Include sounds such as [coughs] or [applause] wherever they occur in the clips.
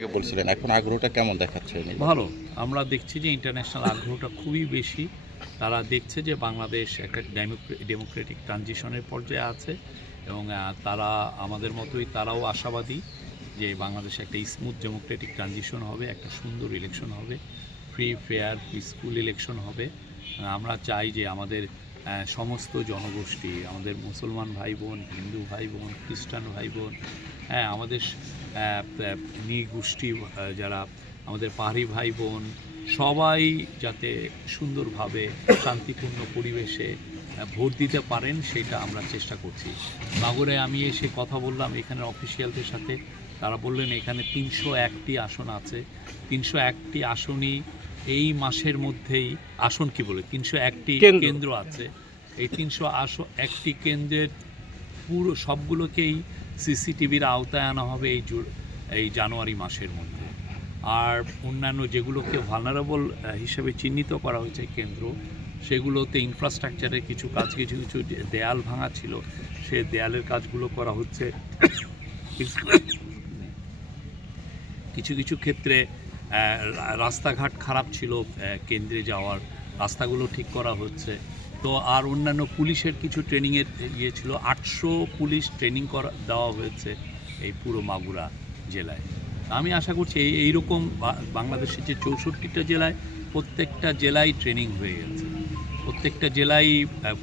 বলছিলেন? এখন আগ্রহটা কেমন দেখাচ্ছে ভালো। আমরা দেখছি যে ইন্টারন্যাশনাল আগ্রহটা খুবই বেশি। তারা দেখছে যে বাংলাদেশ একটা ডেমোক্রেটিক ট্রানজিশনের পর্যায়ে আছে এবং তারা, আমাদের মতোই তারাও আশাবাদী যে বাংলাদেশে একটা স্মুথ ডেমোক্রেটিক ট্রানজিশন হবে, একটা সুন্দর ইলেকশন হবে ফ্রি ফেয়ার পিসফুল ইলেকশন হবে। আমরা চাই যে আমাদের সমস্ত জনগোষ্ঠী, আমাদের মুসলমান ভাই বোন হিন্দু ভাই বোন খ্রিস্টান ভাই বোন হ্যাঁ আমাদের নৃগোষ্ঠী যারা আমাদের পাহাড়ি ভাই বোন সবাই যাতে সুন্দরভাবে শান্তিপূর্ণ পরিবেশে ভোট দিতে পারেন, সেটা আমরা চেষ্টা করছি। মাগুরে আমি এসে কথা বললাম, এখানে অফিসিয়ালদের সাথে, তারা বললেন, এখানে তিনশো একটি আসন আছে। তিনশো একটি আসনই এই মাসের মধ্যেই আসন কি বলে? তিনশো একটি কেন্দ্র। আছে। এই তিনশো একটি কেন্দ্রের পুরো সবগুলোকেই সিসিটিভির আওতায় আনা হবে এই জু- এই জানুয়ারি মাসের মধ্যে। আর অন্যান্য যেগুলোকে ভালনারেবল হিসেবে চিহ্নিত করা হয়েছে কেন্দ্র সেগুলোতে ইনফ্রাস্ট্রাকচারের কিছু কাজ কিছু কিছু দেয়াল ভাঙা ছিল। সে দেয়ালের কাজগুলো করা হচ্ছে। [coughs] কিছু কিছু ক্ষেত্রে রাস্তাঘাট খারাপ ছিল কেন্দ্রে যাওয়ার রাস্তাগুলো ঠিক করা হচ্ছে। তো আর অন্যান্য পুলিশের কিছু ট্রেনিংয়ের ইয়ে ছিল, আটশো পুলিশ ট্রেনিং করা, দেওয়া হয়েছে এই পুরো মাগুরা জেলায়। আমি আশা করছি এই, এইরকম বাংলাদেশের যে চৌষট্টিটা জেলায় প্রত্যেকটা জেলায় ট্রেনিং হয়ে গেছে। প্রত্যেকটা জেলায়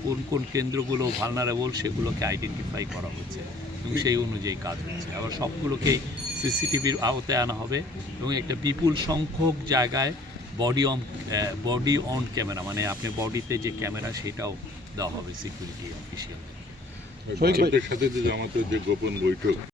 কোন কোন কেন্দ্রগুলো ভালনারেবল সেগুলোকে আইডেন্টিফাই করা হচ্ছে এবং সেই অনুযায়ী কাজ হচ্ছে। আবার সবগুলোকেই সিসিটিভির আওতায় আনা হবে এবং একটা বিপুল সংখ্যক জায়গায় body on body on camera মানে আপনি বডিতে যে ক্যামেরা সেটাও দেওয়া হবে সিকিউরিটি অফিসিয়াল ভারতের সাথে যে জামাতের যে গোপন বৈঠক